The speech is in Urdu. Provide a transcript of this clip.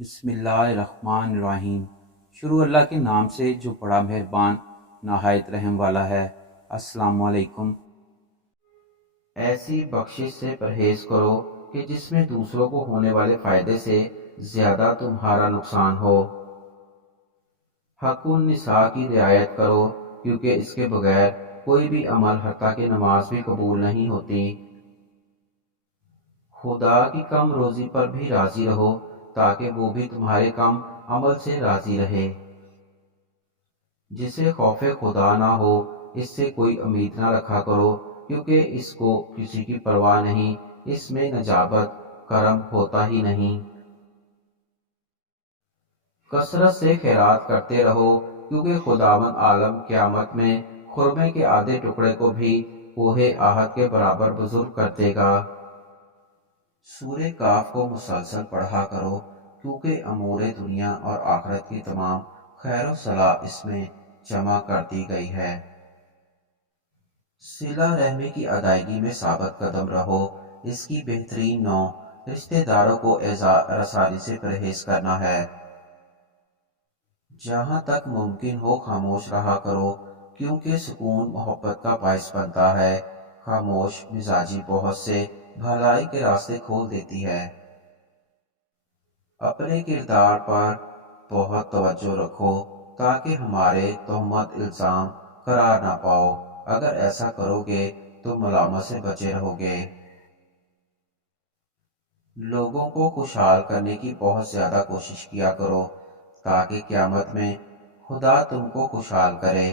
بسم اللہ الرحمن الرحیم۔ شروع اللہ کے نام سے جو بڑا مہربان نہایت رحم والا ہے۔ السلام علیکم۔ ایسی بخشش سے پرہیز کرو کہ جس میں دوسروں کو ہونے والے فائدے سے زیادہ تمہارا نقصان ہو۔ حق النساء کی رعایت کرو کیونکہ اس کے بغیر کوئی بھی عمل حتیٰ کہ نماز بھی قبول نہیں ہوتی۔ خدا کی کم روزی پر بھی راضی رہو تاکہ وہ بھی تمہارے کم عمل سے راضی رہے۔ جسے خوف خدا نہ ہو اس سے کوئی امید نہ رکھا کرو کیونکہ اس کو کسی کی پرواہ نہیں، اس میں نجابت کرم ہوتا ہی نہیں۔ کثرت سے خیرات کرتے رہو کیونکہ خداوند عالم قیامت میں خرمے کے آدھے ٹکڑے کو بھی کوہ احد کے برابر بزرگ کر دے گا۔ سورہ کاف کو مسلسل پڑھا کرو کیونکہ امور دنیا اور آخرت کی تمام خیر و صلاح اس میں جمع کر دی گئی ہے۔ صلہ رحمی کی ادائیگی میں ثابت قدم رہو۔ اس کی بہترین نوع رشتہ داروں کو اعزاء رسانی سے پرہیز کرنا ہے۔ جہاں تک ممکن ہو خاموش رہا کرو کیونکہ سکون محبت کا باعث بنتا ہے۔ خاموش مزاجی بہت سے بھلائی کے راستے کھول دیتی ہے۔ اپنے کردار پر بہت توجہ رکھو تاکہ ہمارے تہمت الزام قرار نہ پاؤ۔ اگر ایسا کرو گے تو ملامت سے بچے رہو گے۔ لوگوں کو خوشحال کرنے کی بہت زیادہ کوشش کیا کرو تاکہ قیامت میں خدا تم کو خوشحال کرے۔